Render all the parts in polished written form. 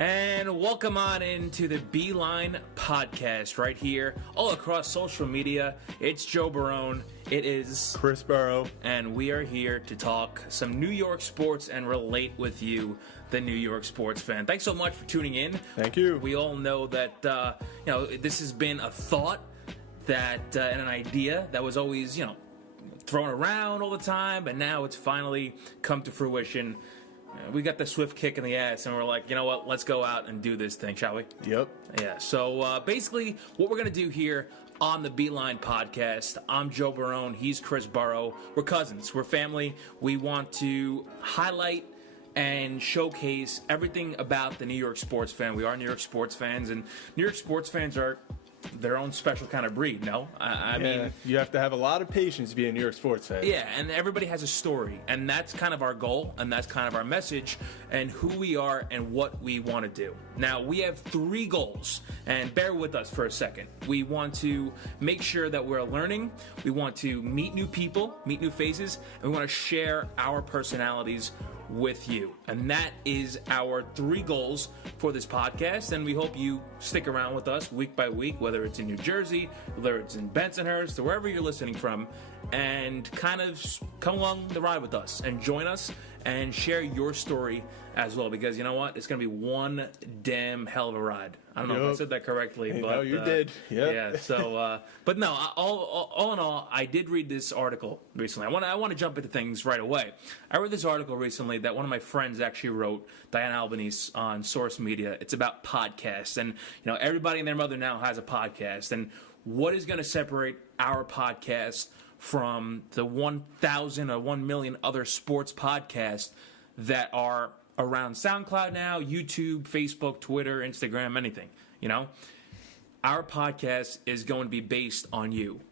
And welcome on into the Beeline podcast right here, all across social media. It's Joe Barone. It is Chris Buro. And we are here to talk some New York sports and relate with you, the New York sports fan. Thanks so much for tuning in. Thank you. We all know that this has been a thought that and an idea that was always thrown around all the time, but now it's finally come to fruition. We got the swift kick in the ass, and we're like, you know what? Let's go out and do this thing, shall we? Yep. Yeah. So basically, what we're gonna do here on the Beeline podcast, I'm Joe Barone. He's Chris Buro. We're cousins. We're family. We want to highlight and showcase everything about the New York sports fan. We are New York sports fans, and New York sports fans are their own special kind of breed, no? I mean, you have to have a lot of patience to be a New York sports fan. Yeah, and everybody has a story, and that's kind of our goal, and that's kind of our message, and who we are and what we want to do. Now, we have 3 goals, and bear with us for a second. We want to make sure that we're learning, we want to meet new people, meet new faces, and we want to share our personalities with you. And that is our 3 goals for this podcast, and we hope you stick around with us week by week, whether it's in New Jersey, whether it's in Bensonhurst, or wherever you're listening from, and kind of come along the ride with us and join us and share your story as well, because you know what? It's going to be one damn hell of a ride. I don't know if I said that correctly, but no, you did. Yep. Yeah. So, but no, all in all, I did read this article recently. I want to jump into things right away. I read this article recently that one of my friends actually wrote, Diana Albanese, on Source Media. It's about podcasts, and everybody and their mother now has a podcast. And what is going to separate our podcast from the 1,000 or 1 million other sports podcasts that are around SoundCloud now, YouTube, Facebook, Twitter, Instagram, anything, Our podcast is going to be based on you,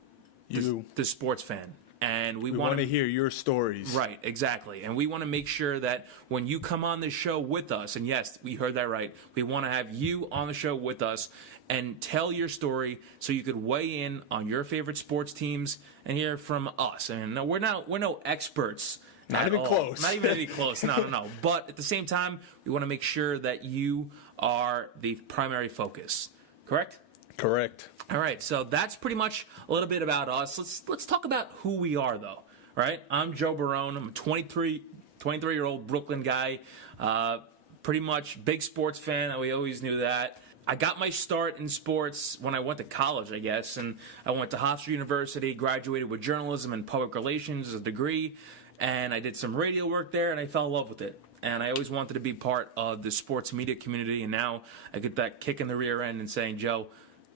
the sports fan. And we want to hear your stories. Right, exactly. And we want to make sure that when you come on this show with us, and yes, we heard that right, we want to have you on the show with us and tell your story so you could weigh in on your favorite sports teams and hear from us. And we're no experts. Not even close. Not even close. No. But at the same time, we want to make sure that you are the primary focus. Correct? Correct. All right, so that's pretty much a little bit about us. Let's talk about who we are, though. Right? I'm Joe Barone. I'm a 23-year-old Brooklyn guy. Pretty much big sports fan. We always knew that. I got my start in sports when I went to college, I guess, and I went to Hofstra University, graduated with journalism and public relations as a degree, and I did some radio work there, and I fell in love with it. And I always wanted to be part of the sports media community, and now I get that kick in the rear end and saying, Joe,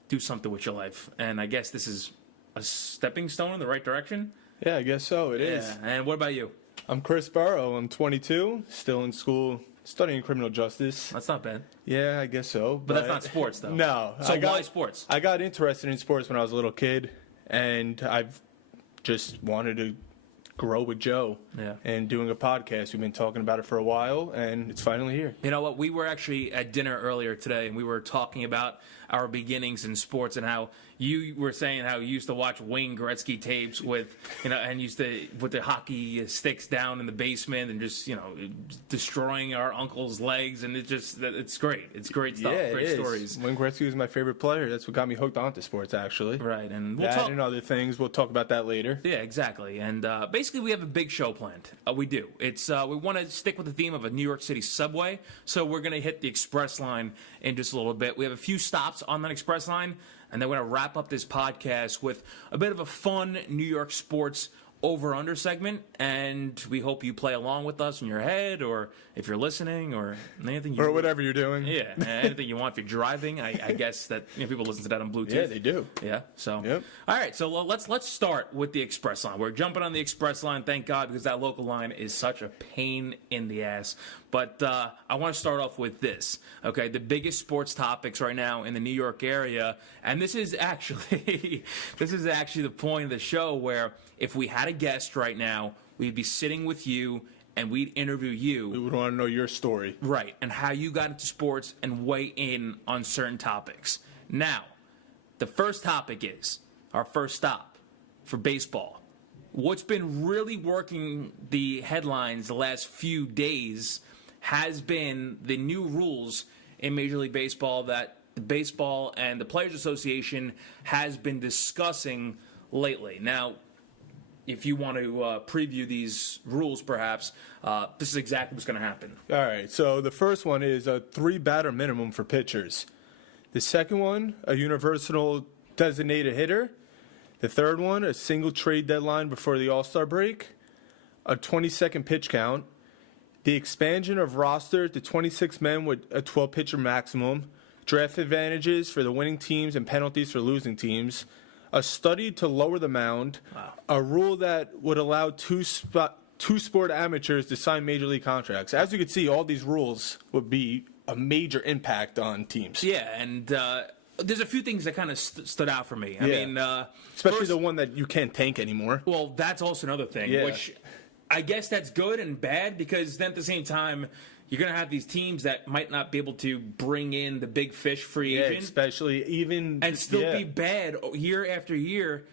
do something with your life. And I guess this is a stepping stone in the right direction. Yeah, I guess so. It is. And what about you? I'm Chris Buro. I'm 22, still in school, studying criminal justice. That's not bad. Yeah, I guess so. But that's not sports, though. No. So why sports? I got interested in sports when I was a little kid, and I've just wanted to grow with Joe. Yeah. And doing a podcast. We've been talking about it for a while, and it's finally here. You know what? We were actually at dinner earlier today, and we were talking about our beginnings in sports and how you were saying how you used to watch Wayne Gretzky tapes with, and used to put the hockey sticks down in the basement and just, destroying our uncle's legs. And it's great. It's great stuff. Yeah, great stories. Wayne Gretzky was my favorite player. That's what got me hooked onto sports, actually. Right. And we'll talk and other things. We'll talk about that later. Yeah, exactly. And basically, we have a big show planned. We do. It's we want to stick with the theme of a New York City subway. So we're going to hit the express line in just a little bit. We have a few stops on that express line, and then we're going to wrap up this podcast with a bit of a fun New York sports over-under segment, and we hope you play along with us in your head, or if you're listening, or anything or whatever you're doing. Yeah, anything you want. If you're driving, I guess that people listen to that on Bluetooth. Yeah, they do. Yeah, so yep. All right, so let's start with the express line. We're jumping on the express line, thank God, because that local line is such a pain in the ass. But I want to start off with this. Okay, the biggest sports topics right now in the New York area, and this is actually the point of the show where if we had a guest right now, we'd be sitting with you and we'd interview you. We would want to know your story. Right, and how you got into sports and weigh in on certain topics. Now, the first topic is our first stop for baseball. What's been really working the headlines the last few days has been the new rules in Major League Baseball that the Baseball and the Players Association has been discussing lately. Now, if you want to preview these rules, perhaps, this is exactly what's going to happen. All right, so the first one is a 3-batter minimum for pitchers. The second one, a universal designated hitter. The third one, a single trade deadline before the All-Star break. A 20-second pitch count. The expansion of roster to 26 men with a 12-pitcher maximum. Draft advantages for the winning teams and penalties for losing teams. A study to lower the mound. Wow. A rule that would allow two sport amateurs to sign major league contracts. As you can see, all these rules would be a major impact on teams. Yeah, and there's a few things that kind of stood out for me. I mean, especially first, the one that you can't tank anymore. Well, that's also another thing, which I guess that's good and bad because then at the same time, you're going to have these teams that might not be able to bring in the big fish free agent. Especially even... And still be bad year after year.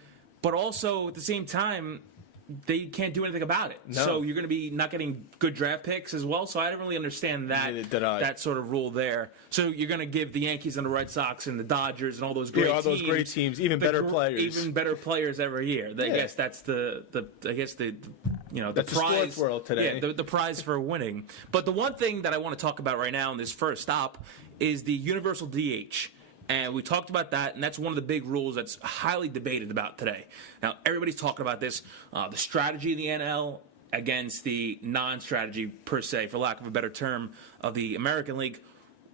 But also, at the same time, they can't do anything about it. No. So you're going to be not getting good draft picks as well. So I didn't really understand that sort of rule there. So you're going to give the Yankees and the Red Sox and the Dodgers and all those great teams. Those great teams, even better players. Even better players every year. I guess that's the prize. Sports world today. Yeah, the prize for winning. But the one thing that I want to talk about right now in this first stop is the universal DH. And we talked about that, and that's one of the big rules that's highly debated about today. Now, everybody's talking about this, the strategy of the NL against the non-strategy, per se, for lack of a better term, of the American League.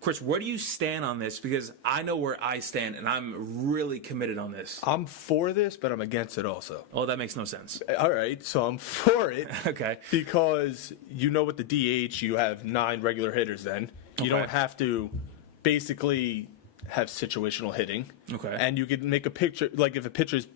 Chris, where do you stand on this? Because I know where I stand, and I'm really committed on this. I'm for this, but I'm against it also. Oh, that makes no sense. All right, so I'm for it. Okay. Because with the DH, you have 9 regular hitters then. You don't have to basically have situational hitting. Okay. And you could make a picture, like if a pitcher's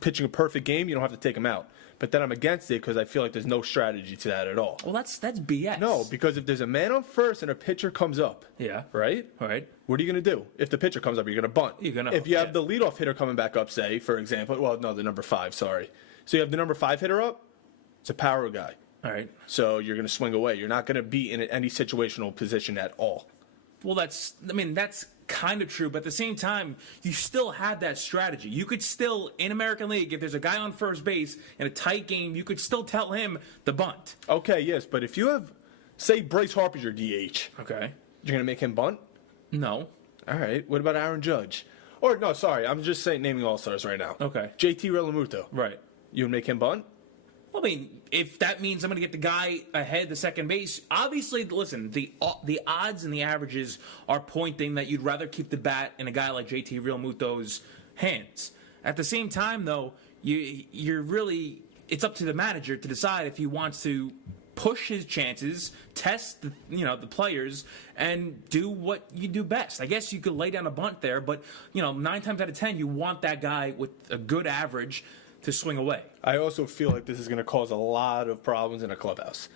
pitching a perfect game, you don't have to take him out. But then I'm against it because I feel like there's no strategy to that at all. Well, that's BS. No, because if there's a man on first and a pitcher comes up, right? Right. What are you going to do? If the pitcher comes up, you're going to bunt. If you have the leadoff hitter coming back up, say, for example, the number 5, sorry. So you have the number 5 hitter up, it's a power guy. All right. So you're going to swing away. You're not going to be in any situational position at all. Well, that's kind of true, but at the same time, you still have that strategy. You could still, in American League, if there's a guy on first base in a tight game, you could still tell him the bunt. Okay, yes, but if you have, say, Bryce Harper's your DH. Okay. You're going to make him bunt? No. All right. What about Aaron Judge? Or, no, sorry, I'm just naming All-Stars right now. Okay. JT Realmuto. Right. You would make him bunt? Well, I mean, if that means I'm going to get the guy ahead the second base, obviously, listen, the odds and the averages are pointing that you'd rather keep the bat in a guy like JT Realmuto's hands. At the same time, though, you're really, it's up to the manager to decide if he wants to push his chances, test the players, and do what you do best. I guess you could lay down a bunt there, but 9 times out of 10, you want that guy with a good average to swing away. I also feel like this is going to cause a lot of problems in a clubhouse.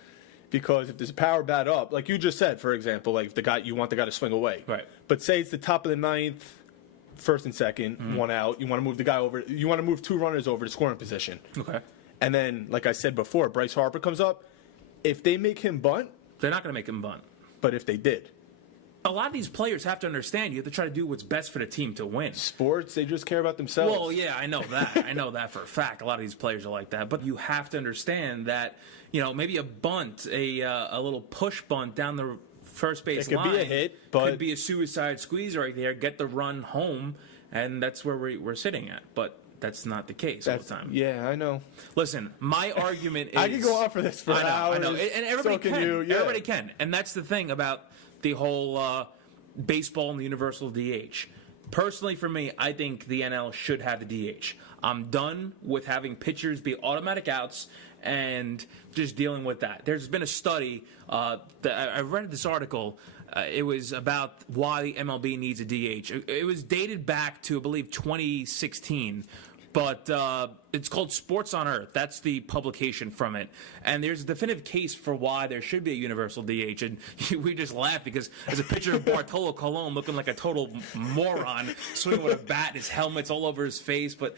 Because if there's a power bat up, like you just said, for example, like if you want the guy to swing away. Right. But say it's the top of the 9th, first and second, 1 out, you want to move the guy over, you want to move 2 runners over to scoring position. Okay. And then, like I said before, Bryce Harper comes up. If they make him bunt. They're not going to make him bunt. But if they did. A lot of these players have to understand you have to try to do what's best for the team to win. Sports, they just care about themselves. Well, yeah, I know that. I know that for a fact. A lot of these players are like that. But you have to understand that, maybe a bunt, a little push bunt down the first base line. It could be a hit, but... could be a suicide squeeze right there, get the run home, and that's where we're sitting at. But that's not the case all the time. Yeah, I know. Listen, my argument is... I can go on for this for hours. I know. And everybody can. Everybody can. And that's the thing about the whole baseball and the universal DH. Personally, for me, I think the NL should have the DH. I'm done with having pitchers be automatic outs and just dealing with that. There's been a study that I read this article. It was about why the MLB needs a DH. It was dated back to, I believe, 2016. But it's called Sports on Earth. That's the publication from it. And there's a definitive case for why there should be a universal DH. And we just laugh because there's a picture of Bartolo Colon looking like a total moron, swinging with a bat, his helmet's all over his face. But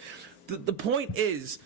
the point is,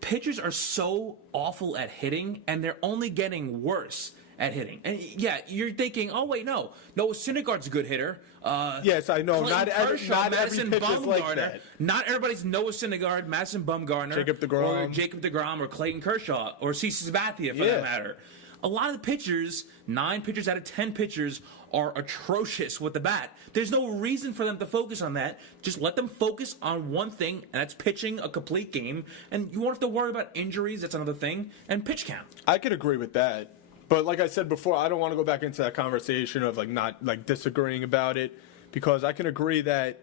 pitchers are so awful at hitting, and they're only getting worse. at hitting. And yeah, you're thinking, oh wait, no, Noah Syndergaard's a good hitter. Yes, I know. Not every Madison pitch is like Bumgarner. that. Not everybody's Noah Syndergaard, Madison Bumgarner, Jacob DeGrom, or Clayton Kershaw, or CeCe Sabathia for that matter. A lot of the pitchers, 9 pitchers out of 10 pitchers, are atrocious with the bat. There's no reason for them to focus on that. Just let them focus on one thing, and that's pitching a complete game. And you won't have to worry about injuries. That's another thing. And pitch count. I could agree with that. But like I said before, I don't want to go back into that conversation of not disagreeing about it, because I can agree that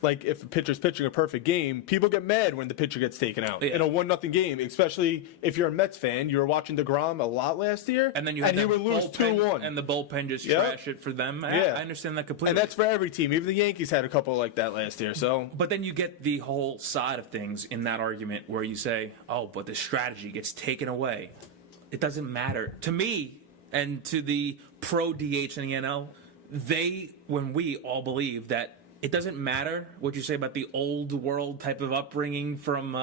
if a pitcher's pitching a perfect game, people get mad when the pitcher gets taken out in a 1-0 game, especially if you're a Mets fan. You were watching DeGrom a lot last year, and then he would lose 2-1, and the bullpen just trash it for them. I understand that completely. And that's for every team. Even the Yankees had a couple like that last year. So, but then you get the whole side of things in that argument where you say, "Oh, but the strategy gets taken away." It doesn't matter to me and to the pro DH in the NL. When we all believe that. It doesn't matter what you say about the old world type of upbringing from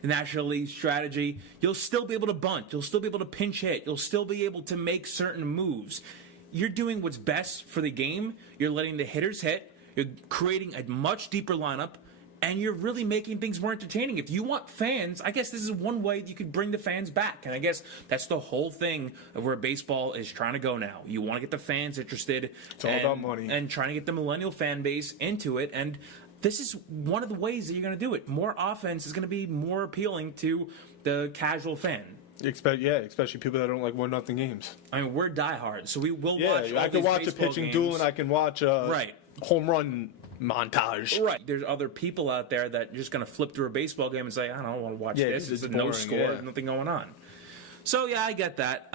National League strategy. You'll still be able to bunt. You'll still be able to pinch hit. You'll still be able to make certain moves. You're doing what's best for the game. You're letting the hitters hit. You're creating a much deeper lineup. And you're really making things more entertaining. If you want fans, I guess this is one way you could bring the fans back. And I guess that's the whole thing of where baseball is trying to go now. You want to get the fans interested. It's all about money. And trying to get the millennial fan base into it. And this is one of the ways that you're going to do it. More offense is going to be more appealing to the casual fan. Especially people that don't like 1-0 games. I mean, we're diehards, so we will watch. I can watch a pitching games. duel, and I can watch a home run montage. Right. There's other people out there that are just going to flip through a baseball game and say, I don't want to watch this. It's no score. There's nothing going on. So, yeah, I get that.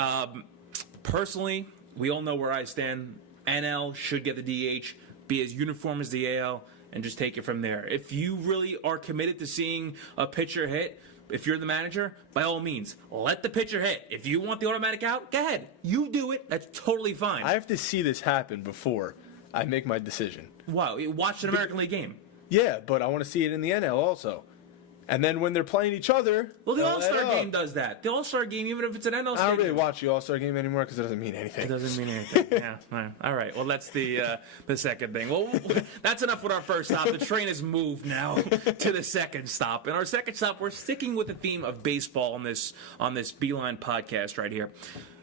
Personally, we all know where I stand. NL should get the DH, be as uniform as the AL, and just take it from there. If you really are committed to seeing a pitcher hit, if you're the manager, by all means, let the pitcher hit. If you want the automatic out, go ahead. You do it. That's totally fine. I have to see this happen before I make my decision. Wow, you watched an American League game. Yeah, but I want to see it in the NL also. And then when they're playing each other... Well, the All-Star game does that. The All-Star game, even if it's an NL I don't really watch the All-Star game anymore because it doesn't mean anything. It doesn't mean anything. Yeah. All right. Well, that's the second thing. Well, that's enough with our first stop. The train has moved now to the second stop. And our second stop, we're sticking with the theme of baseball on this Beeline podcast right here.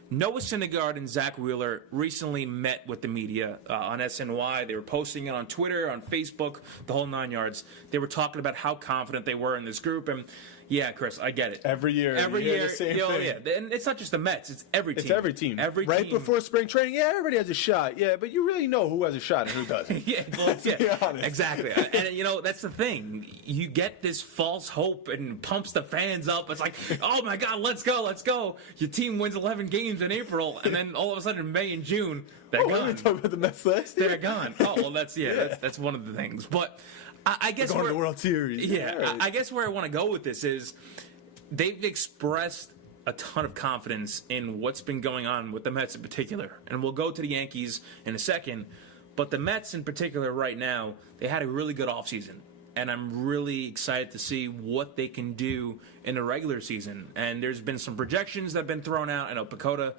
Noah Syndergaard and Zach Wheeler recently met with the media on SNY. They were posting it on Twitter, on Facebook, the whole 9 yards. They were talking about how confident they were in this group. And yeah, Chris, I get it. Every year. The same thing. Yeah. And it's not just the Mets. It's every team. It's every team. Right before spring training, everybody has a shot. Yeah, but you really know who has a shot and who doesn't. Exactly. And, that's the thing. You get this false hope and pumps the fans up. It's like, oh, my God, let's go. Your team wins 11 games in April, and then all of a sudden in May and June, they're gone. We talking about the Mets last year? They're gone. Oh, well, that's one of the things. But I guess going to the World Series. Yeah, right. I guess where I want to go with this is they've expressed a ton of confidence in what's been going on with the Mets in particular. And we'll go to the Yankees in a second. But the Mets in particular right now, they had a really good offseason. And I'm really excited to see what they can do in the regular season. And there's been some projections that have been thrown out. I know Pacoda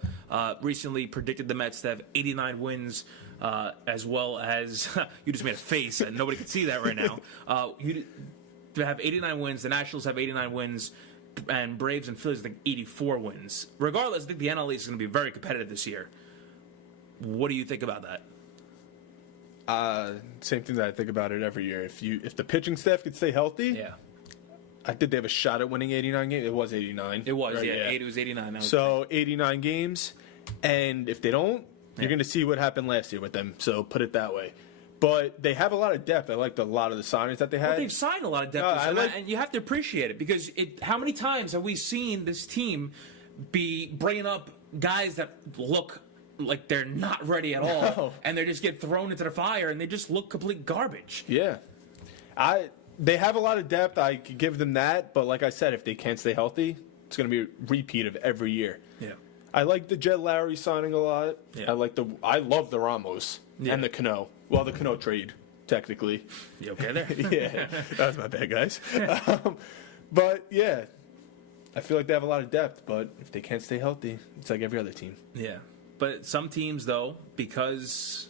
recently predicted the Mets to have 89 wins, as well as you just made a face and nobody can see that right now. To have 89 wins, the Nationals have 89 wins, and Braves and Phillies I think 84 wins. Regardless, I think the NL East is going to be very competitive this year. What do you think about that? Same thing that I think about it every year. If the pitching staff could stay healthy, I think they have a shot at winning 89 games. It was 89. It was, right? It was 89. So 89 games, and if they don't, you're going to see what happened last year with them. So put it that way. But they have a lot of depth. I liked a lot of the signings that they had. Well, they've signed a lot of depth, and you have to appreciate it because how many times have we seen this team be bringing up guys that look like they're not ready at all, and they just get thrown into the fire, and they just look complete garbage. Yeah. They have a lot of depth. I could give them that, but like I said, if they can't stay healthy, it's going to be a repeat of every year. Yeah. I like the Jed Lowry signing a lot. Yeah. I love the Ramos and the Cano. Well, the Cano trade, technically. You okay there? Yeah. That was my bad, guys. But, yeah, I feel like they have a lot of depth, but if they can't stay healthy, it's like every other team. Yeah. But some teams, though, because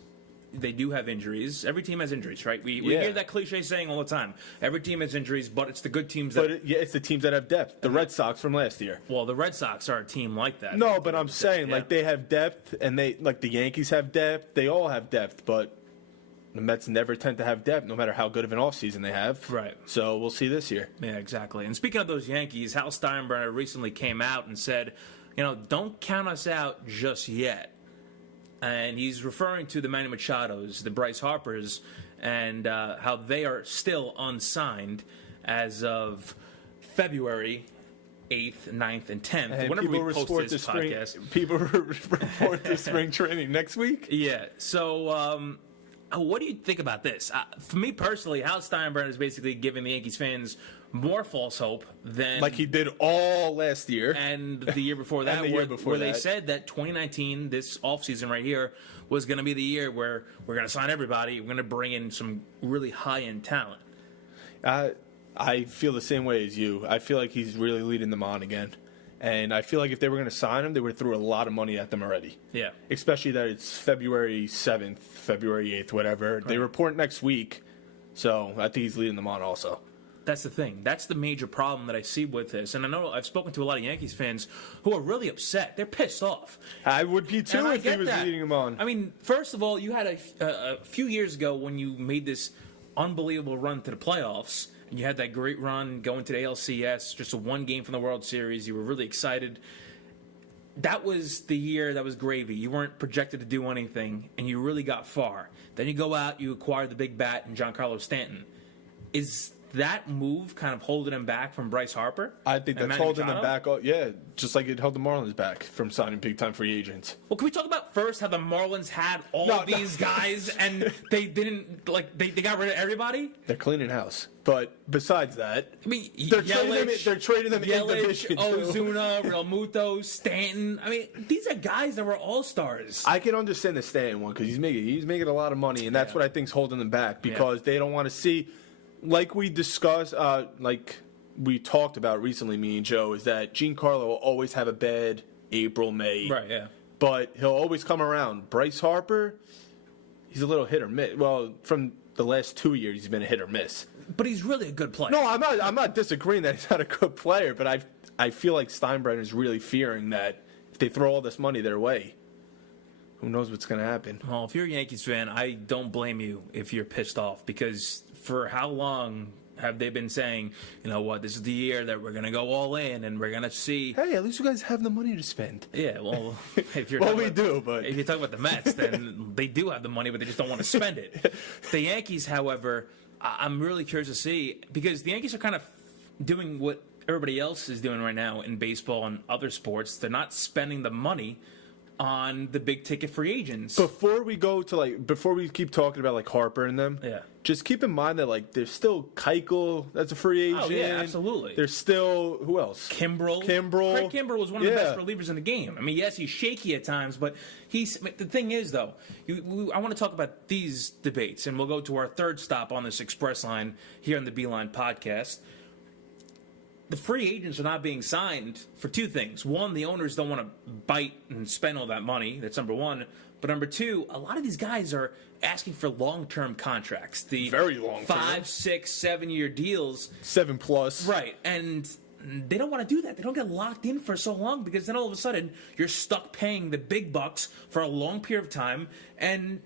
they do have injuries. Every team has injuries, right? We Yeah. hear that cliche saying all the time. Every team has injuries, but it's the good teams that... But it's the teams that have depth. The Red Sox from last year. Well, the Red Sox are a team like that. No, but I'm saying, Yeah. like, they have depth, and they, like, the Yankees have depth. They all have depth, but the Mets never tend to have depth, no matter how good of an offseason they have. Right. So we'll see this year. Yeah, exactly. And speaking of those Yankees, Hal Steinbrenner recently came out and said, don't count us out just yet. And he's referring to the Manny Machados, the Bryce Harpers, and how they are still unsigned as of February 8th, 9th, and 10th. And whenever we post report this to spring, podcast. people report to spring training next week. Yeah. So, what do you think about this? For me personally, Hal Steinbrenner is basically giving the Yankees fans more false hope than Like he did all last year. and the year before that, And the year before where they that. said that 2019, this offseason right here, was going to be the year where we're going to sign everybody. We're going to bring in some really high-end talent. I feel the same way as you. I feel like he's really leading them on again. And I feel like if they were going to sign him, they would have threw a lot of money at them already. Yeah. Especially that it's February 7th, February 8th, whatever. They report next week. So I think he's leading them on also. That's the thing. That's the major problem that I see with this. And I know I've spoken to a lot of Yankees fans who are really upset. They're pissed off. I would be too And I if he get was that. leading them on. I mean, first of all, you had a few years ago when you made this unbelievable run to the playoffs, and you had that great run going to the ALCS, just a one game from the World Series. You were really excited. That was the year that was gravy. You weren't projected to do anything, and you really got far. Then you go out, you acquire the big bat and Giancarlo Stanton. Is that move kind of holding him back from Bryce Harper? I think and that's Manny holding them Machado? back. Yeah, just like it held the Marlins back from signing big-time free agents. Well, can we talk about first how the Marlins had all these guys and they didn't, they got rid of everybody? They're cleaning house. But besides that, I mean, they're trading them in Yelich, division, too. Ozuna, Real Muto, Stanton. I mean, these are guys that were all-stars. I can understand the Stanton one because he's making a lot of money, and that's what I think's holding them back because they don't want to see, like we discussed, like we talked about recently, me and Joe, is that Giancarlo will always have a bad April, May. Right, yeah. But he'll always come around. Bryce Harper, he's a little hit or miss. Well, from the last 2 years, he's been a hit or miss. But he's really a good player. No, I'm not disagreeing that he's not a good player, but I feel like Steinbrenner is really fearing that if they throw all this money their way, who knows what's going to happen. Well, if you're a Yankees fan, I don't blame you if you're pissed off because for how long have they been saying, you know what, this is the year that we're going to go all in and we're going to see. Hey, at least you guys have the money to spend. Yeah, well, if you're Well, talking we about- do, but if you talk about the Mets, then they do have the money, but they just don't want to spend it. The Yankees, however, I'm really curious to see because the Yankees are kind of doing what everybody else is doing right now in baseball and other sports. They're not spending the money on the big ticket free agents. before we keep talking about like Harper and them, just keep in mind that like there's still Keuchel, that's a free agent. Oh, yeah, absolutely. There's still who else? Kimbrel. Craig Kimbrel was one of the best relievers in the game. I mean, yes, he's shaky at times, but the thing is, though, I want to talk about these debates, and we'll go to our third stop on this express line here on the Beeline podcast. The free agents are not being signed for two things. One, the owners don't want to bite and spend all that money. That's number one. But number two, a lot of these guys are asking for long-term contracts. The Very long-term. 5, 6, 7-year deals. 7+. Right. And they don't want to do that. They don't get locked in for so long because then all of a sudden you're stuck paying the big bucks for a long period of time. And,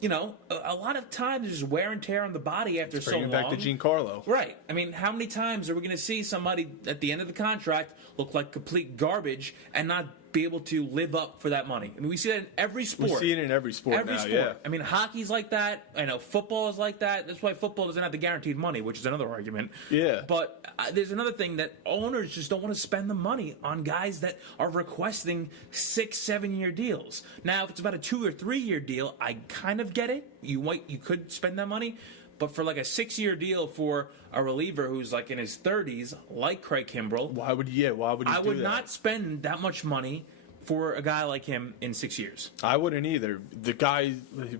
you know, a lot of times there's wear and tear on the body after so long. Bringing back to Giancarlo. Right. I mean, how many times are we going to see somebody at the end of the contract look like complete garbage and not be able to live up for that money? I mean, we see that in every sport. We see it in every sport now, yeah. I mean, hockey's like that. I know football is like that. That's why football doesn't have the guaranteed money, which is another argument. Yeah. But there's another thing that owners just don't want to spend the money on guys that are requesting 6, 7-year deals. Now, if it's about a 2 or 3 year deal, I kind of get it. You could spend that money. But for like a 6-year deal for a reliever who's like in his 30s, like Craig Kimbrel, Why would he I would do that? not spend that much money for a guy like him in 6 years. I wouldn't either. The guy,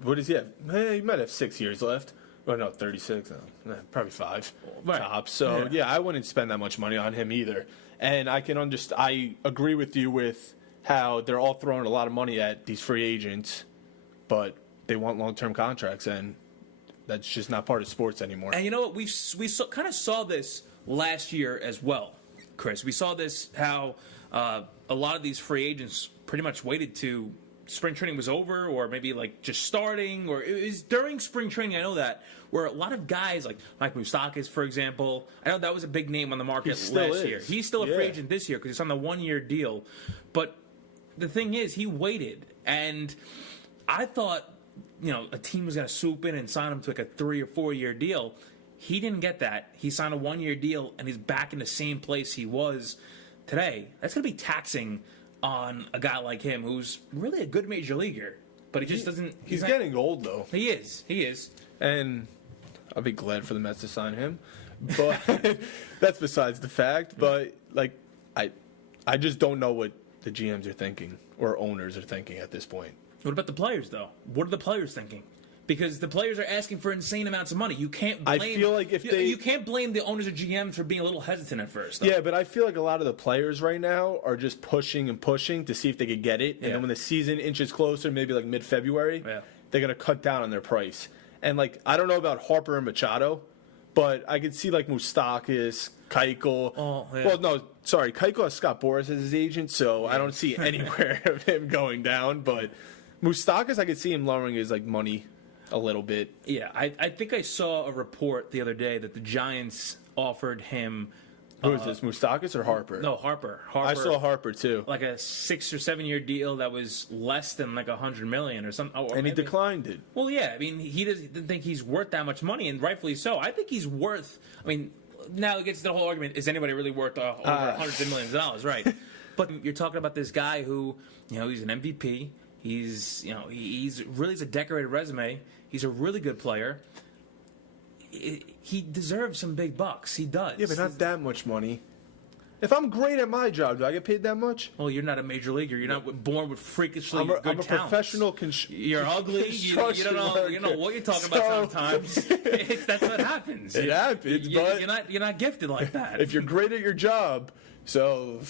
what does he have? He might have 6 years left. Well, no, 36. Probably 5 Right. tops. So, yeah, I wouldn't spend that much money on him either. And I agree with you with how they're all throwing a lot of money at these free agents, but they want long-term contracts, and that's just not part of sports anymore. And you know what? We kind of saw this last year as well, Chris. We saw this how a lot of these free agents pretty much waited to spring training was over, or maybe like just starting, or it was during spring training. I know that where a lot of guys like Mike Moustakas, for example, I know that was a big name on the market last year. He's still a free agent this year because he's on the 1-year deal. But the thing is, he waited, and I thought, a team was going to swoop in and sign him to like a 3 or 4 year deal. He didn't get that. He signed a 1-year deal, and he's back in the same place he was today. That's going to be taxing on a guy like him, who's really a good major leaguer, but he just doesn't. He's getting old, though. He is, and I'll be glad for the Mets to sign him, but that's besides the fact. But I just don't know what the GMs are thinking or owners are thinking at this point. What about the players, though? What are the players thinking? Because the players are asking for insane amounts of money. You can't blame. I feel like you can't blame the owners or GMs for being a little hesitant at first. Though. Yeah, but I feel like a lot of the players right now are just pushing and pushing to see if they could get it, and then when the season inches closer, maybe like mid-February, they're gonna cut down on their price. And I don't know about Harper and Machado, but I could see like Moustakas, Keuchel. Well, no, sorry, Keuchel has Scott Boras as his agent, so I don't see anywhere of him going down. But Moustakas, I could see him lowering his money a little bit. Yeah, I think I saw a report the other day that the Giants offered him. Who is this, Moustakas or Harper? No, Harper. I saw Harper too. Like a 6 or 7 year deal that was less than like $100 million or something. And he declined it. Well, yeah, I mean, he didn't think he's worth that much money, and rightfully so. I think he's worth. I mean, now it gets to the whole argument: is anybody really worth over hundreds of millions of dollars? Right. But you're talking about this guy who, he's an MVP. He's really has a decorated resume. He's a really good player. He deserves some big bucks. He does. Yeah, but not that much money. If I'm great at my job, do I get paid that much? Well, you're not a major leaguer. You're not born with freakishly good talent. I'm a professional You're ugly. You don't know what you're talking about sometimes. That's what happens. It happens, but you're not gifted like that. If you're great at your job, so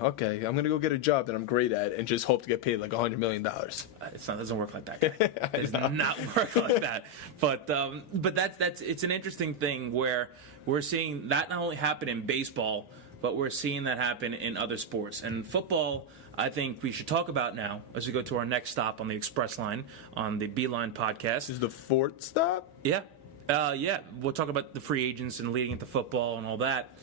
okay, I'm gonna go get a job that I'm great at and just hope to get paid like $100 million. It doesn't work like that. It does not work like that. But that's it's an interesting thing where we're seeing that not only happen in baseball, but we're seeing that happen in other sports. And football, I think we should talk about now as we go to our next stop on the Express Line on the Beeline podcast. This is the fourth stop? Yeah. We'll talk about the free agents and leading into football and all that.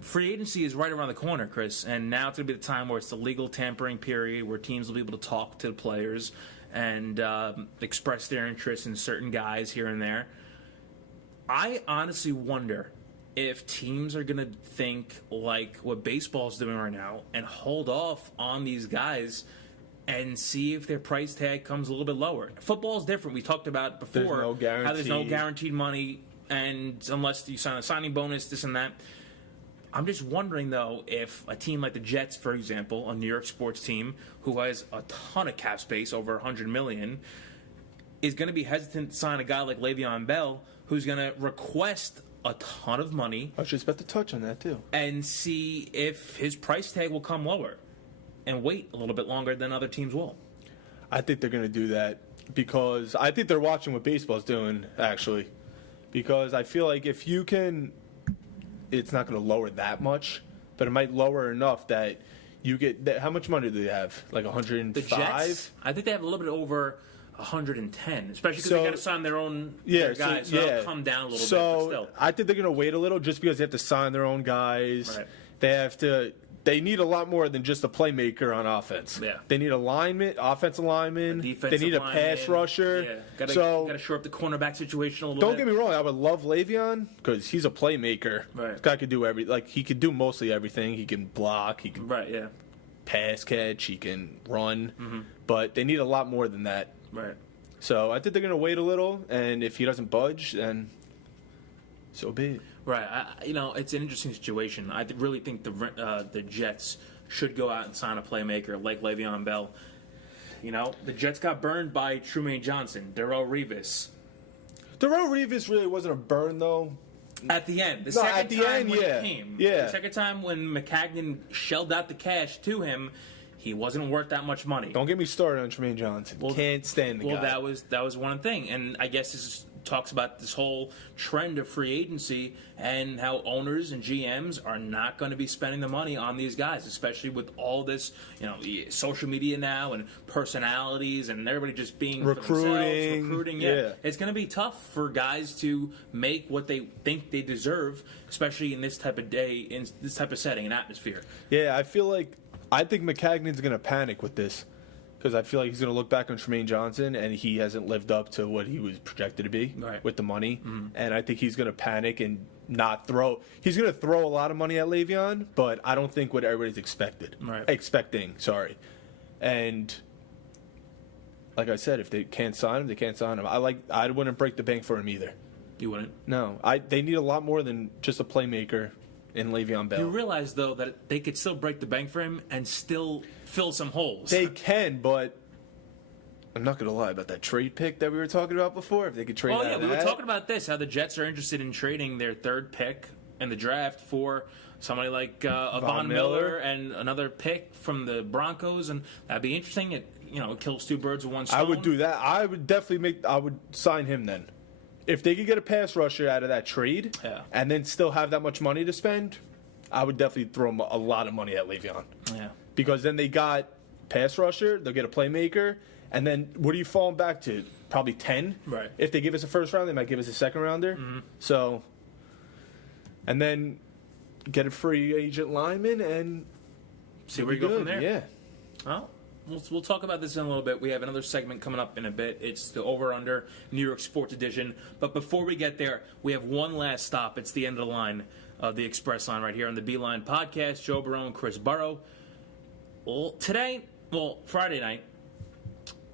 Free agency is right around the corner, Chris, and now it's going to be the time where it's the legal tampering period where teams will be able to talk to the players and express their interest in certain guys here and there. I honestly wonder if teams are going to think like what baseball's doing right now and hold off on these guys and see if their price tag comes a little bit lower. Football's different. We talked about before how there's no guaranteed money, and unless you sign a signing bonus, this and that. I'm just wondering, though, if a team like the Jets, for example, a New York sports team who has a ton of cap space, over $100 million, is going to be hesitant to sign a guy like Le'Veon Bell, who's going to request a ton of money. I was just about to touch on that, too. And see if his price tag will come lower and wait a little bit longer than other teams will. I think they're going to do that because I think they're watching what baseball's doing, actually. Because I feel like if you can... It's not going to lower that much, but it might lower enough that you get... How much money do they have? Like 105? The Jets, I think they have a little bit over 110, especially because they got to sign their own guys, so it'll come down a little bit, but still. I think they're going to wait a little just because they have to sign their own guys. Right. They need a lot more than just a playmaker on offense. Yeah. They need offensive lineman. They need a pass rusher. Yeah. Got to shore up the cornerback situation a little bit. Don't get me wrong, I would love Le'Veon because he's a playmaker. Right. This guy could do he could do mostly everything. He can block, he can pass catch, he can run. Mm-hmm. But they need a lot more than that. Right. So I think they're going to wait a little, and if he doesn't budge, then so be it. Right. It's an interesting situation. I really think the Jets should go out and sign a playmaker like Le'Veon Bell. The Jets got burned by Trumaine Johnson, Darrelle Revis. Darrelle Revis really wasn't a burn, though. At the end. The second time it came. The second time when McCagnon shelled out the cash to him, He wasn't worth that much money. Don't get me started on Tremaine Johnson. Can't stand the guy. Well, that was one thing, and I guess this talks about this whole trend of free agency and how owners and GMs are not going to be spending the money on these guys, especially with all this, social media now and personalities and everybody just being recruiting. Yeah. It's going to be tough for guys to make what they think they deserve, especially in this type of day, in this type of setting and atmosphere. Yeah, I think Maccagnan's going to panic with this. Because I feel like he's going to look back on Tremaine Johnson, and he hasn't lived up to what he was projected to be with the money. Mm-hmm. And I think he's going to panic and not throw. He's going to throw a lot of money at Le'Veon, but I don't think what everybody's expecting. And like I said, if they can't sign him, they can't sign him. I wouldn't break the bank for him either. You wouldn't? No. They need a lot more than just a playmaker in Le'Veon Bell. You realize, though, that they could still break the bank for him and still fill some holes. They can, but I'm not going to lie about that trade pick that we were talking about before. If they could trade we were talking about this, how the Jets are interested in trading their third pick in the draft for somebody like Von Miller and another pick from the Broncos, and that'd be interesting. It kills two birds with one stone. I would do that. I would definitely I would sign him then. If they could get a pass rusher out of that trade and then still have that much money to spend, I would definitely throw a lot of money at Le'Veon. Yeah. Because then they got pass rusher, they'll get a playmaker, and then what are you falling back to? Probably 10? Right. If they give us a first round, they might give us a second rounder. Mm-hmm. So, and then get a free agent lineman and see where you go from there. Yeah. Well, we'll talk about this in a little bit. We have another segment coming up in a bit. It's the Over-Under New York Sports Edition. But before we get there, we have one last stop. It's the end of the line of the Express Line right here on the Beeline Podcast. Joe Barone, Chris Buro. Well, Friday night,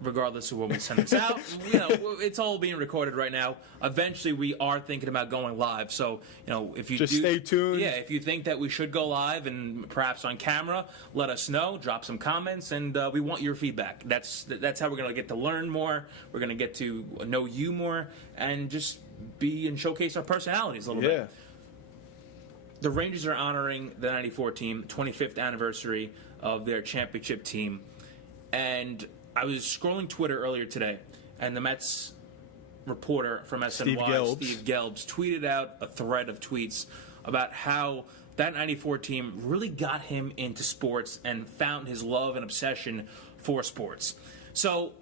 regardless of when we send this out, it's all being recorded right now. Eventually, we are thinking about going live. So, if you just stay tuned. Yeah, if you think that we should go live and perhaps on camera, let us know. Drop some comments, and we want your feedback. That's how we're going to get to learn more. We're going to get to know you more, and just be and showcase our personalities a little bit. The Rangers are honoring the '94 team, 25th anniversary of their championship team, and I was scrolling Twitter earlier today, and the Mets reporter from SNY, Steve Gelbs, tweeted out a thread of tweets about how that '94 team really got him into sports and found his love and obsession for sports. So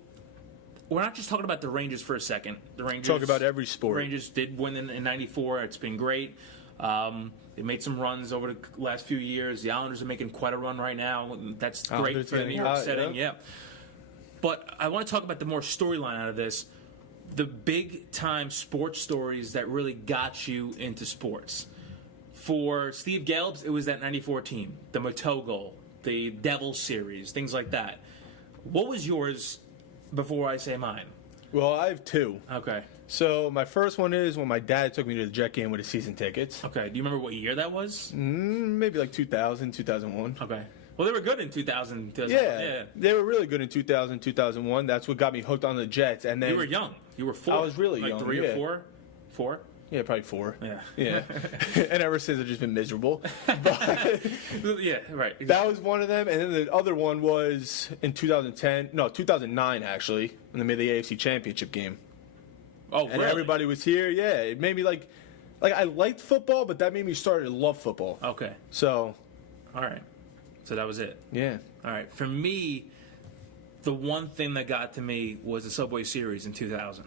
we're not just talking about the Rangers for a second. The Rangers talk about every sport. Rangers did win in '94. It's been great. They made some runs over the last few years. The Islanders are making quite a run right now. That's great for the New York setting. Yeah. But I want to talk about the more storyline out of this. The big-time sports stories that really got you into sports. For Steve Gelbs, it was that '94 team, the Mateau goal, the Devils series, things like that. What was yours before I say mine? Well, I have two. Okay. So my first one is when my dad took me to the Jet game with his season tickets. Okay. Do you remember what year that was? Maybe like 2000, 2001. Okay. Well, they were good in 2000. Yeah, they were really good in 2000, 2001. That's what got me hooked on the Jets. And then you were young. You were 4. I was really young. 3 or 4? 4? Yeah, probably 4. Yeah. And ever since, I've just been miserable. But yeah, right. Exactly. That was one of them. And then the other one was in 2009, actually, when they made the AFC Championship game. Oh, and really? everybody was here. Yeah, it made me like I liked football, but that made me start to love football. Okay. So. All right. So that was it. Yeah. All right. For me, the one thing that got to me was the Subway Series in 2000,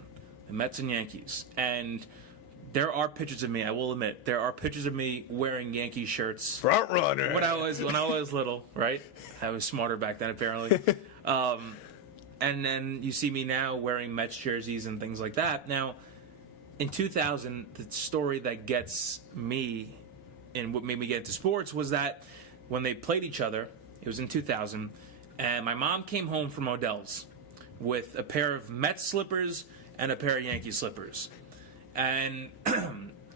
the Mets and Yankees. And there are pictures of me, I will admit, there are pictures of me wearing Yankee shirts. Front runner. When I was little, right? I was smarter back then, apparently. And then you see me now wearing Mets jerseys and things like that. Now, in 2000, the story that gets me and what made me get into sports was that when they played each other, it was in 2000, and my mom came home from Odell's with a pair of Mets slippers and a pair of Yankee slippers. And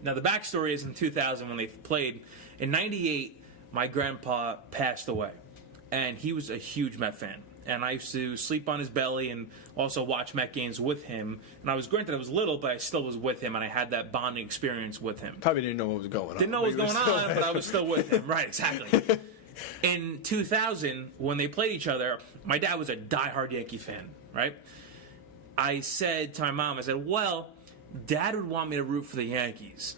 now the backstory is in 2000 when they played. In 98, my grandpa passed away, and he was a huge Met fan. And I used to sleep on his belly and also watch Met games with him. And I was little, but I still was with him, and I had that bonding experience with him. Probably didn't know what was going on. Didn't know what was going on, but I was still with him. Right, exactly. In 2000, when they played each other, my dad was a diehard Yankee fan, right? I said to my mom, I said, well, Dad would want me to root for the Yankees,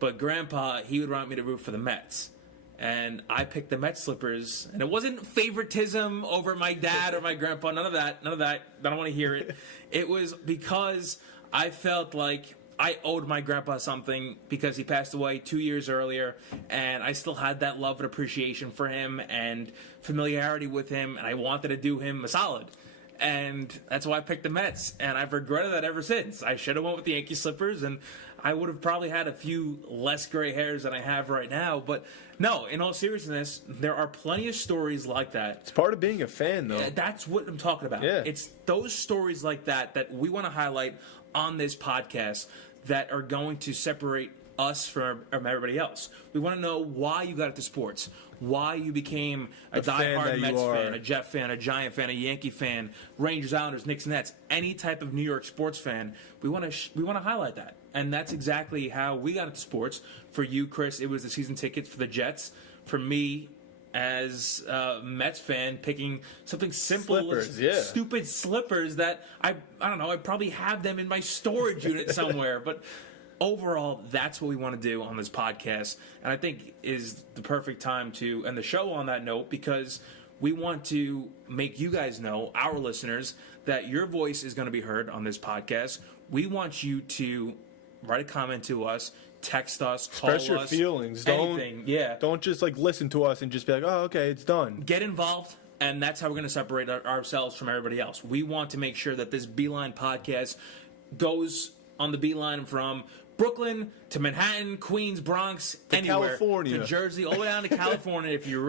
but Grandpa, he would want me to root for the Mets. And I picked the Mets slippers, and it wasn't favoritism over my dad or my grandpa, none of that, I don't want to hear it. It was because I felt like I owed my grandpa something because he passed away 2 years earlier, and I still had that love and appreciation for him and familiarity with him, and I wanted to do him a solid. And that's why I picked the Mets, and I've regretted that ever since. I should have went with the Yankee slippers, and I would have probably had a few less gray hairs than I have right now. But no, in all seriousness, there are plenty of stories like that. It's part of being a fan, though. That's what I'm talking about. Yeah. It's those stories like that we want to highlight on this podcast that are going to separate us from everybody else. We want to know why you got into sports, why you became a diehard Mets fan, a Jet fan, a Giant fan, a Yankee fan, Rangers, Islanders, Knicks, Nets, any type of New York sports fan. We want to highlight that, and that's exactly how we got into sports. For you, Chris, it was the season tickets for the Jets. For me, as a Mets fan, picking something simple, stupid slippers that I don't know. I probably have them in my storage unit somewhere, but. Overall, that's what we want to do on this podcast, and I think is the perfect time to end the show on that note, because we want to make you guys know, our listeners, that your voice is going to be heard on this podcast. We want you to write a comment to us, text us, call us. Express your feelings. Anything. Don't just listen to us and just be like, oh, okay, it's done. Get involved. And that's how we're going to separate ourselves from everybody else. We want to make sure that this Beeline podcast goes on the Beeline from Brooklyn to Manhattan, Queens, Bronx, to anywhere, California, to Jersey, all the way down to California. If you're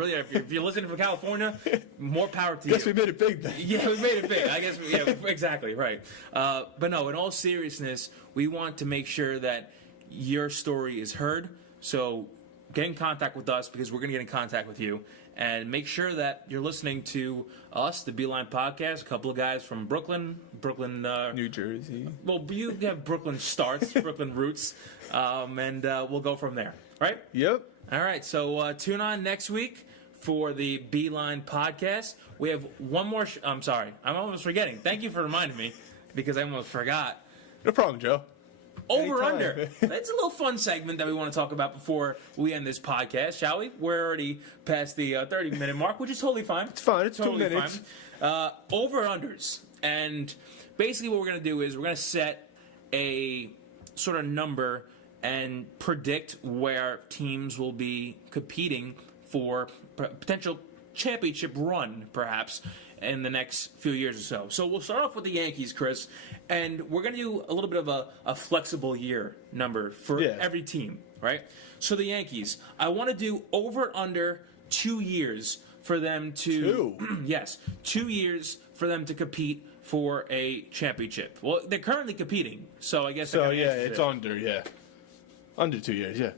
listening from California, more power to you. Guess we made it big then. Yeah, we made it big. I guess. Yeah, exactly right. But no, in all seriousness, we want to make sure that your story is heard. So get in contact with us, because we're going to get in contact with you. And make sure that you're listening to us, the Beeline Podcast, a couple of guys from Brooklyn, New Jersey. Well, you have Brooklyn starts, Brooklyn roots, and we'll go from there, right? Yep. All right, so tune on next week for the Beeline Podcast. We have one more. I'm sorry, I'm almost forgetting. Thank you for reminding me, because I almost forgot. No problem, Joe. Over under. That's a little fun segment that we want to talk about before we end this podcast, shall we? We're already past the 30-minute mark, which is totally fine. It's fine. It's totally 2 minutes. Fine. Over unders. And basically what we're going to do is we're going to set a sort of number and predict where teams will be competing for potential championship run, perhaps, in the next few years or so. So we'll start off with the Yankees, Chris, and we're going to do a little bit of a flexible year number for every team, right? So the Yankees, I want to do over under 2 years for them to... 2? Yes, 2 years for them to compete for a championship. Well, they're currently competing, so I guess... So, yeah, it's under, Under 2 years, yeah.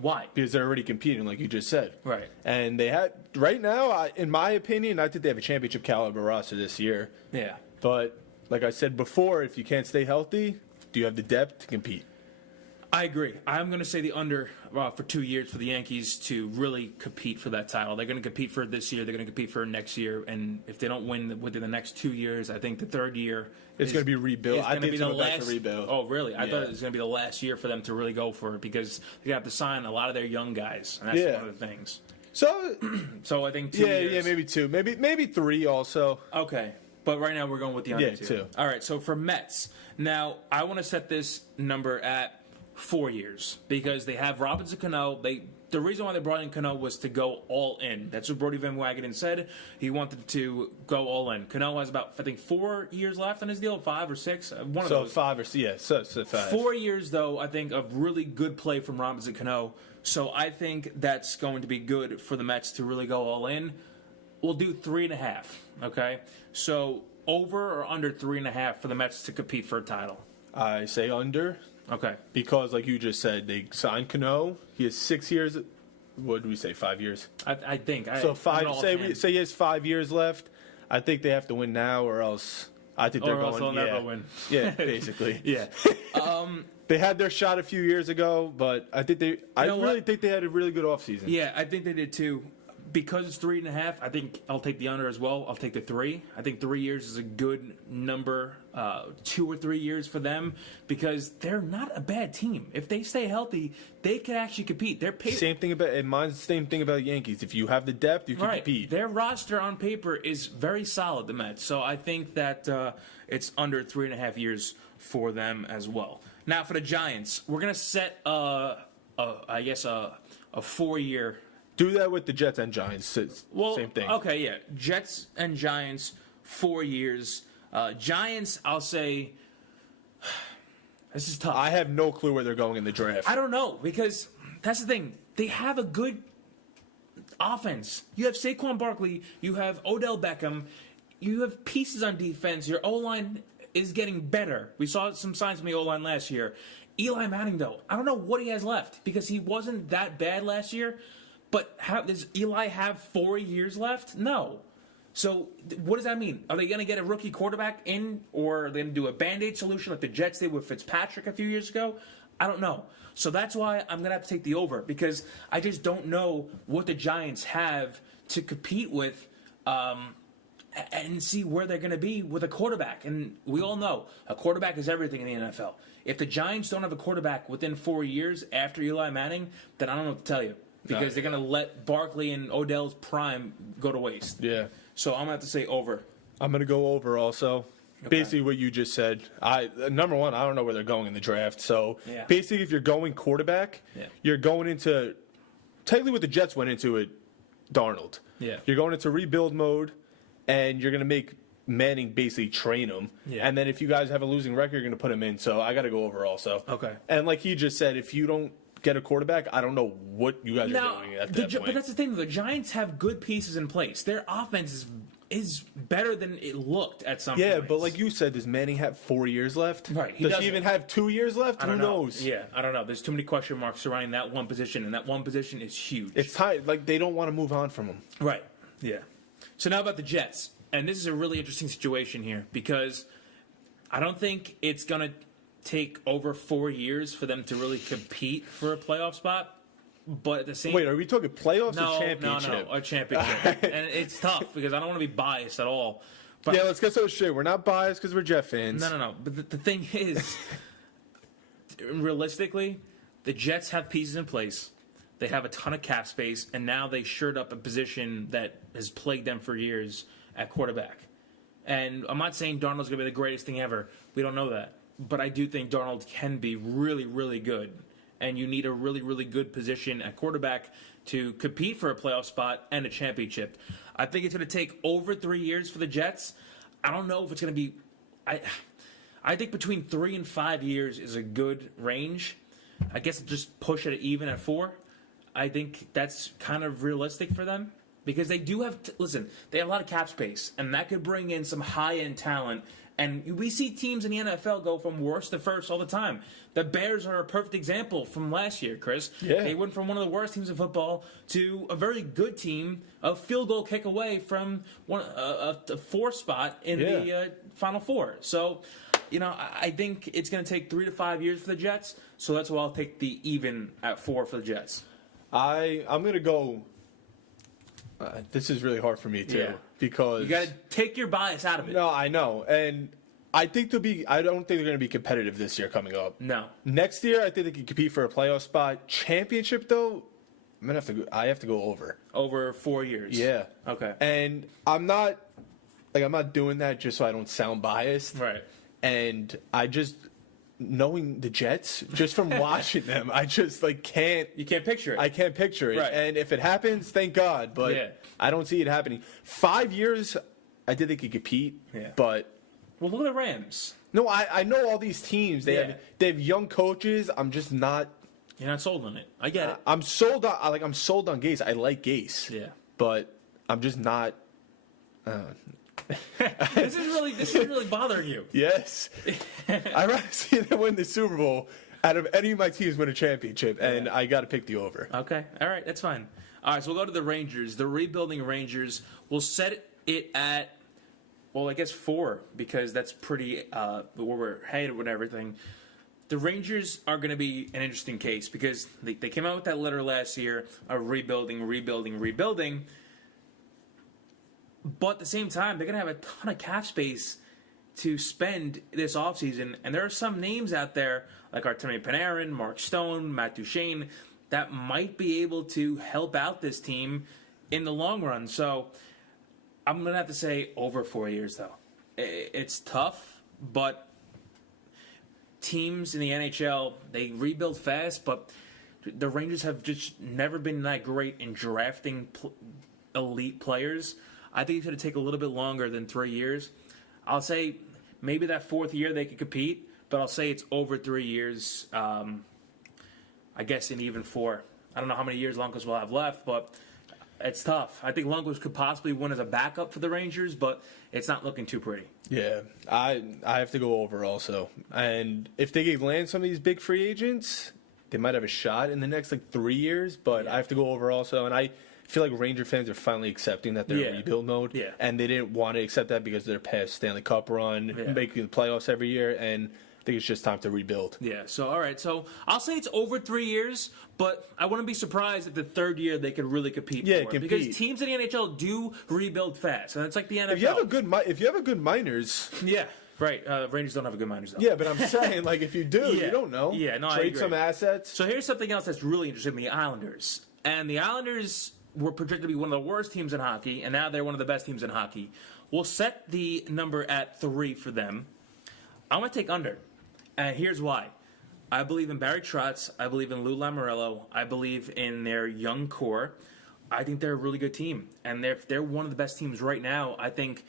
Why? Because they're already competing, like you just said. Right. And they had, right now, in my opinion, I think they have a championship caliber roster this year. Yeah. But, like I said before, if you can't stay healthy, do you have the depth to compete? I agree. I'm going to say the under for 2 years for the Yankees to really compete for that title. They're going to compete for it this year. They're going to compete for it next year. And if they don't win within the next 2 years, I think the third year it's going to be rebuilt. I think it's going to be the last rebuild. Oh, really? I thought it was going to be the last year for them to really go for it, because they're going to have to sign a lot of their young guys. And that's one of the things. So I think 2 years. Yeah, maybe 2. Maybe 3 also. Okay. But right now we're going with the under 2. 2. All right, so for Mets, now I want to set this number at 4 years, because they have Robinson Cano. The reason why they brought in Cano was to go all in. That's what Brody Van Wagenen said. He wanted to go all in. Cano has about, I think, 4 years left on his deal, 5 or 6. One of those. 5 or so 5. 4 years, though, I think, of really good play from Robinson Cano. So I think that's going to be good for the Mets to really go all in. We'll do 3.5. Okay, so over or under 3.5 for the Mets to compete for a title. I say under. Okay. Because, like you just said, they signed Cano. He has 6 years. What do we say, 5 years? I think. So 5. Say he has 5 years left. I think they have to win now, or else I think they're going. Or else they'll never win. Yeah, basically. Yeah. They had their shot a few years ago, but I think I really think they had a really good offseason. Yeah, I think they did too. because it's 3.5, I think I'll take the under as well. I'll take the 3. I think 3 years is a good number, 2 or 3 years for them, because they're not a bad team. If they stay healthy, they can actually compete. Same thing about, and mine's the same thing about Yankees. If you have the depth, you can compete. Their roster on paper is very solid, the Mets. So I think that it's under 3.5 years for them as well. Now for the Giants, we're gonna set I guess a 4-year. Do that with the Jets and Giants. Same thing. Okay, yeah. Jets and Giants, 4 years. Giants, I'll say, this is tough. I have no clue where they're going in the draft. I don't know, because that's the thing. They have a good offense. You have Saquon Barkley. You have Odell Beckham. You have pieces on defense. Your O-line is getting better. We saw some signs from the O-line last year. Eli Manning, though, I don't know what he has left, because he wasn't that bad last year. But does Eli have 4 years left? No. So what does that mean? Are they going to get a rookie quarterback in, or are they going to do a Band-Aid solution like the Jets did with Fitzpatrick a few years ago? I don't know. So that's why I'm going to have to take the over, because I just don't know what the Giants have to compete with and see where they're going to be with a quarterback. And we all know a quarterback is everything in the NFL. If the Giants don't have a quarterback within 4 years after Eli Manning, then I don't know what to tell you. Because they're going to let Barkley and Odell's prime go to waste. Yeah. So I'm going to have to say over. I'm going to go over also. Okay. Basically what you just said. Number one, I don't know where they're going in the draft. So basically if you're going quarterback, you're going into, technically what the Jets went into it, Darnold. Yeah. You're going into rebuild mode, and you're going to make Manning basically train him. Yeah. And then if you guys have a losing record, you're going to put him in. So I got to go over also. Okay. And like he just said, if you don't get a quarterback, I don't know what you guys are doing at that point. But that's the thing. The Giants have good pieces in place. Their offense is better than it looked at some Yeah, points. but like you said, does Manning have 4 years left? Right. Does he even have 2 years left? Who knows? Yeah, I don't know. There's too many question marks surrounding that one position, and that one position is huge. It's tight. Like, they don't want to move on from him. Right. Yeah. So now about the Jets. And this is a really interesting situation here, because I don't think it's going to take over 4 years for them to really compete for a playoff spot. But at the same... Wait, are we talking playoffs or championship? No, a championship. And it's tough, because I don't want to be biased at all. But yeah, let's get so straight. We're not biased because we're Jet fans. No. But the thing is, realistically, the Jets have pieces in place. They have a ton of cap space, and now they shored up a position that has plagued them for years at quarterback. And I'm not saying Darnold's going to be the greatest thing ever. We don't know that. But I do think Darnold can be really, really good. And you need a really, really good position at quarterback to compete for a playoff spot and a championship. I think it's going to take over 3 years for the Jets. I don't know if it's going to be... I think between 3 and 5 years is a good range. I guess just push it even at 4. I think that's kind of realistic for them. Because they do have... they have a lot of cap space. And that could bring in some high-end talent. And we see teams in the NFL go from worst to first all the time. The Bears are a perfect example from last year, Chris. Yeah. They went from one of the worst teams in football to a very good team, a field goal kick away from a 4 spot in the Final Four. So, I think it's going to take 3 to 5 years for the Jets. So that's why I'll take the even at 4 for the Jets. I'm going to go... this is really hard for me too, because you got to take your bias out of it. No, I know, and I think I don't think they're going to be competitive this year coming up. No. Next year, I think they can compete for a playoff spot. Championship though, I have to go over. Over 4 years. Yeah. Okay. And I'm not doing that just so I don't sound biased. Right. And I just, knowing the Jets, just from watching them, I just can't. You can't picture it. I can't picture it. Right. And if it happens, thank God. But I don't see it happening. 5 years, I did think he could compete. Yeah. But well, look at the Rams. No, I know all these teams. They have young coaches. I'm just not. You're not sold on it. I get it. I'm sold on. I'm sold on Gase. I like Gase. Yeah. But I'm just not. This is really bothering you. Yes. I'd rather see them win the Super Bowl out of any of my teams win a championship, and I got to pick the over. Okay. All right. That's fine. All right. So we'll go to the Rangers. The rebuilding Rangers. We'll set it at, well, I guess 4, because that's pretty where we're headed with everything. the Rangers are going to be an interesting case because they came out with that letter last year of rebuilding. But at the same time, they're going to have a ton of cap space to spend this offseason. And there are some names out there, like Artemi Panarin, Mark Stone, Matt Duchene, that might be able to help out this team in the long run. So I'm going to have to say over 4 years, though. It's tough, but teams in the NHL, they rebuild fast, but the Rangers have just never been that great in drafting elite players. I think it's going to take a little bit longer than 3 years. I'll say maybe that fourth year they could compete, but I'll say it's over 3 years. I guess in even 4. I don't know how many years Lundqvist will have left, but it's tough. I think Lundqvist could possibly win as a backup for the Rangers, but it's not looking too pretty. Yeah, I have to go over also. And if they could land some of these big free agents, they might have a shot in the next 3 years, but Yeah. I have to go over also. And I feel like Ranger fans are finally accepting that they're in rebuild mode. Yeah. And they didn't want to accept that because of their past Stanley Cup run, making the playoffs every year, and I think it's just time to rebuild. Yeah, so all right. So I'll say it's over 3 years, but I wouldn't be surprised if the third year they could really compete for it. compete. Because teams in the NHL do rebuild fast, and it's like the NFL. If you have a good minors, Yeah, right. Rangers don't have a good minors, though. yeah, but I'm saying if you do, Yeah. you don't know. Yeah, no, I trade agree. some assets. So here's something else that's really interesting: the Islanders. And the Islanders were projected to be one of the worst teams in hockey, and now they're one of the best teams in hockey. We'll set the number at 3 for them. I'm going to take under. And here's why. I believe in Barry Trotz. I believe in Lou Lamoriello. I believe in their young core. I think they're a really good team. And they're one of the best teams right now. I think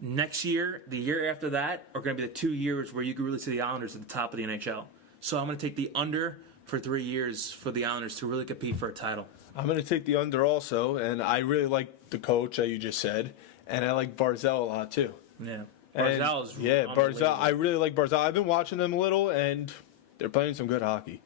next year, the year after that, are going to be the 2 years where you can really see the Islanders at the top of the NHL. So I'm going to take the under for 3 years for the Islanders to really compete for a title. I'm going to take the under also, and I really like the coach that you just said, and I like Barzell a lot too. Yeah. And, Barzell's Barzell. I really like Barzell. I've been watching them a little, and they're playing some good hockey.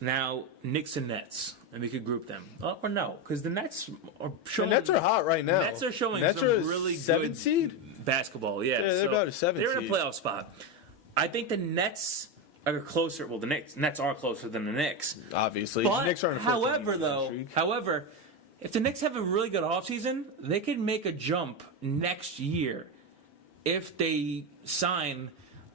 Now, Knicks and Nets, and we could group them. Or no, because the Nets are showing. The Nets are hot right now. Nets are showing Nets some are a really 7 good seed? basketball. Yeah, they're about a 7 They're in a seed. playoff spot. I think the Nets are closer. Well, the Nets are closer than the Knicks. Obviously, But, the Knicks are in a 14-game streak. however, if the Knicks have a really good offseason, they could make a jump next year if they sign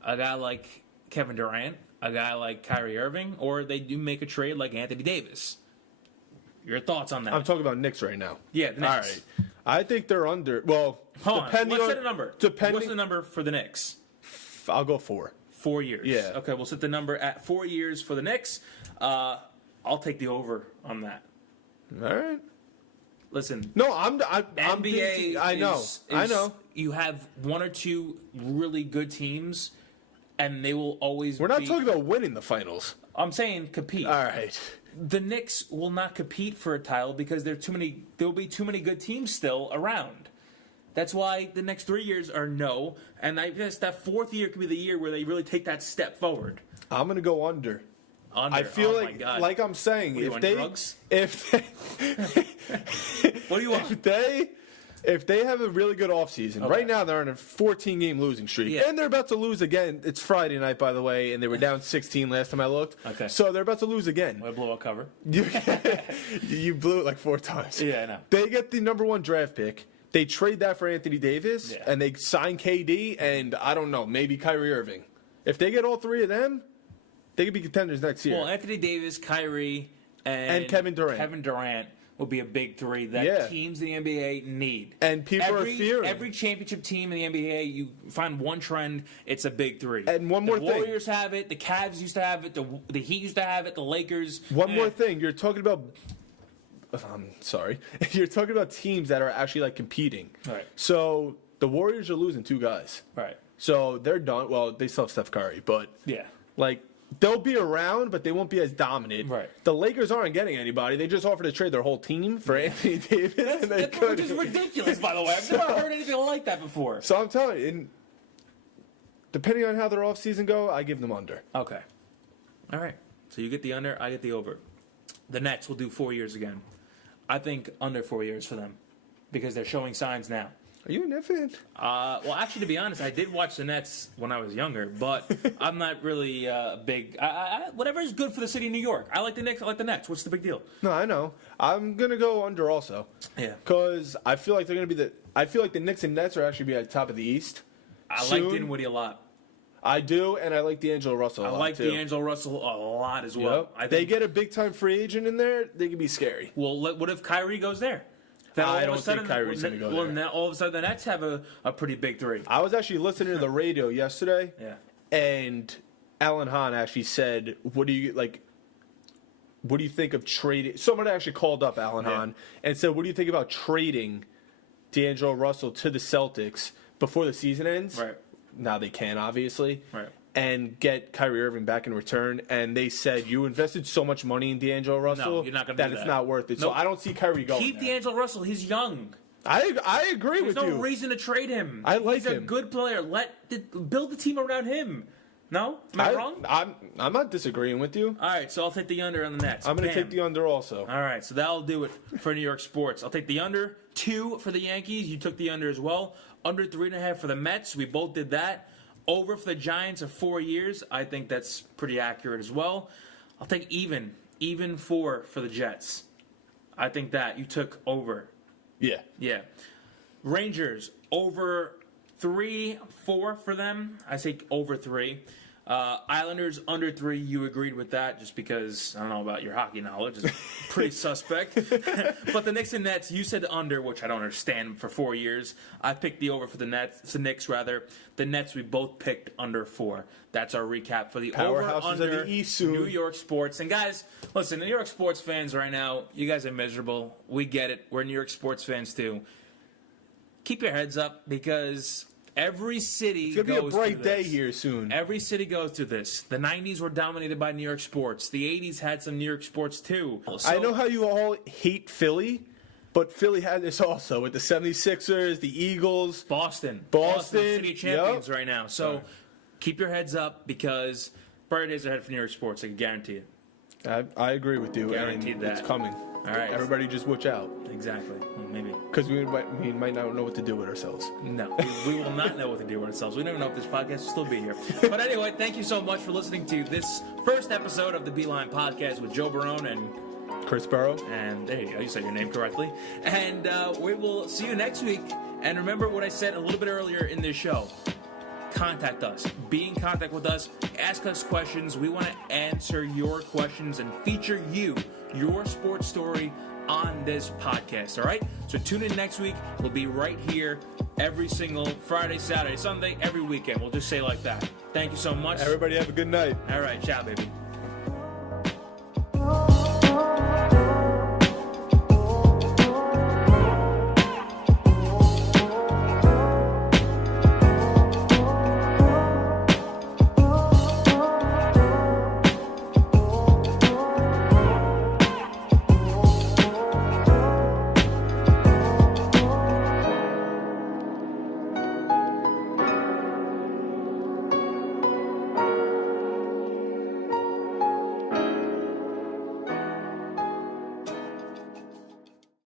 a guy like Kevin Durant, a guy like Kyrie Irving, or they do make a trade like Anthony Davis. Your thoughts on that? I'm talking about Knicks right now. Yeah, the Knicks. All right. I think they're under. Well, Hold on. depending Let's on set a number. Depending, What's the number for the Knicks? I'll go 4. 4 years. Yeah. Okay, we'll set the number at 4 years for the Knicks. I'll take the over on that. All right. Listen. No, I'm NBA. I know. You have 1 or 2 really good teams, and they will always. We're not talking about winning the finals. I'm saying compete. All right. The Knicks will not compete for a title because there will be too many good teams still around. That's why the next 3 years are no, and I guess that fourth year could be the year where they really take that step forward. I'm gonna go under. Under. I feel oh my God. like I'm saying, What, you if want they, drugs? if What do you want? if they have a really good offseason, Okay. right now they're on a 14-game losing streak, Yeah. and they're about to lose again. It's Friday night, by the way, and they were down 16 last time I looked. Okay. So they're about to lose again. I blow a cover. You blew it like 4 times. Yeah, I know. They get the number 1 draft pick. They trade that for Anthony Davis, Yeah. and they sign KD, and I don't know, maybe Kyrie Irving. If they get all 3 of them, they could be contenders next year. Well, Anthony Davis, Kyrie, and Kevin Durant. Kevin Durant will be a big 3 that teams in the NBA need. And people are fearing. Every championship team in the NBA, you find one trend, it's a big 3. And one more the thing. Warriors have it, the Cavs used to have it, the Heat used to have it, the Lakers. One more thing. You're talking about... I'm sorry. You're talking about teams that are actually, competing. Right. So, the Warriors are losing 2 guys. Right. So, they're done. Well, they still have Steph Curry, but... Yeah. They'll be around, but they won't be as dominant. Right. The Lakers aren't getting anybody. They just offered to trade their whole team for Anthony Davis. and they Which couldn't. is ridiculous, by the way. I've never heard anything like that before. So I'm telling you, depending on how their offseason go, I give them under. Okay. All right. So you get the under, I get the over. The Nets will do 4 years again. I think under 4 years for them because they're showing signs now. Are you a Net fan? Well, actually, to be honest, I did watch the Nets when I was younger, but I'm not really big. Whatever is good for the city of New York. I like the Knicks. I like the Nets. What's the big deal? No, I know. I'm gonna go under also. Yeah. Because I feel like they're gonna be I feel like the Knicks and Nets are actually be at the top of the East. I soon. like Dinwiddie a lot. I do, and I like D'Angelo Russell a lot, I like too. D'Angelo Russell a lot as well. Yep. They get a big-time free agent in there, they can be scary. Well, what if Kyrie goes there? Then I don't think Kyrie's going to go there. Well, now all of a sudden the Nets have a pretty big three. I was actually listening to the radio yesterday, and Alan Hahn actually said, what do you think of trading? Someone actually called up Alan Hahn and said, what do you think about trading D'Angelo Russell to the Celtics before the season ends? Right. Now they can, obviously. Right. And get Kyrie Irving back in return. And they said, you invested so much money in D'Angelo Russell No, you're not gonna do it's that. not worth it. Nope. So I don't see Kyrie going Keep there. D'Angelo Russell. He's young. I agree There's with you. no reason to trade him. I like He's him. a good player. Build the team around him. No? Am I wrong? I'm not disagreeing with you. All right, so I'll take the under on the Nets. I'm going to Bam. take the under also. All right, so that'll do it for New York sports. I'll take the under 2 for the Yankees. You took the under as well. Under 3.5 for the Mets. We both did that. Over for the Giants of 4 years. I think that's pretty accurate as well. I'll take even 4 for the Jets. I think that you took over. Yeah. Yeah. Rangers over 3, 4 for them. I say over 3. Islanders under 3. You agreed with that just because I don't know about your hockey knowledge. It's pretty suspect. But the Knicks and Nets, you said under, which I don't understand for 4 years. I picked the over for the Knicks rather. The Nets we both picked under 4. That's our recap for the Powerhouses over under of the East soon. New York sports. And guys, listen, New York sports fans right now, you guys are miserable. We get it. We're New York sports fans too. Keep your heads up because every city goes through this. It's going to be a bright day here soon. Every city goes through this. The 90s were dominated by New York sports. The 80s had some New York sports too. So, I know how you all hate Philly, but Philly had this also with the 76ers, the Eagles. Boston, city champions right now. So keep your heads up because brighter days ahead for New York sports. I can guarantee it. I agree with you. Guaranteed and that. It's coming. All right. Everybody just watch out. Exactly. Well, maybe. Because we might not know what to do with ourselves. No, we will not know what to do with ourselves. We don't know if this podcast will still be here. But anyway, thank you so much for listening to this first episode of the Beeline Podcast with Joe Barone and Chris Buro. And there you go, you said your name correctly. And we will see you next week. And remember what I said a little bit earlier in this show. Contact us. Be in contact with us. Ask us questions. We want to answer your questions and feature your sports story on this podcast, all right? So tune in next week. We'll be right here every single Friday, Saturday, Sunday, every weekend. We'll just say it like that. Thank you so much. Everybody have a good night. All right, ciao, baby.